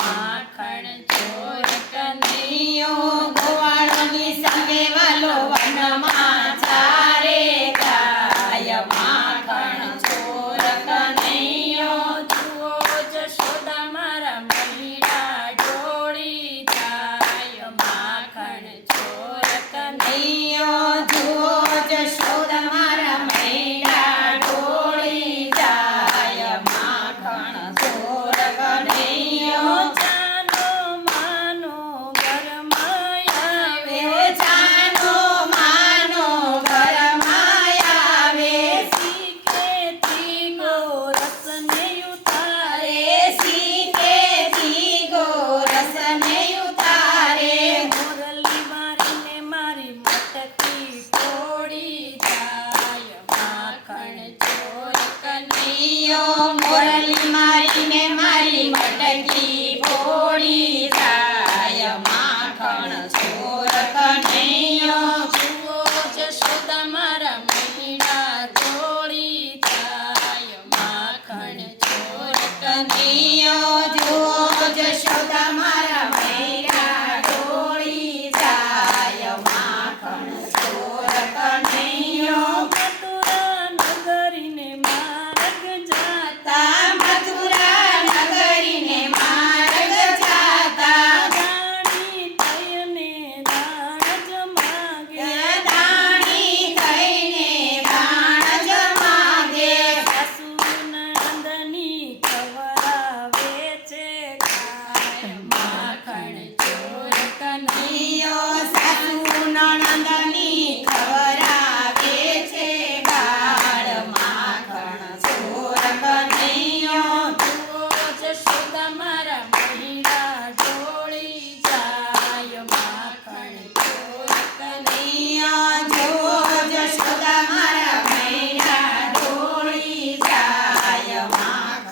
જાય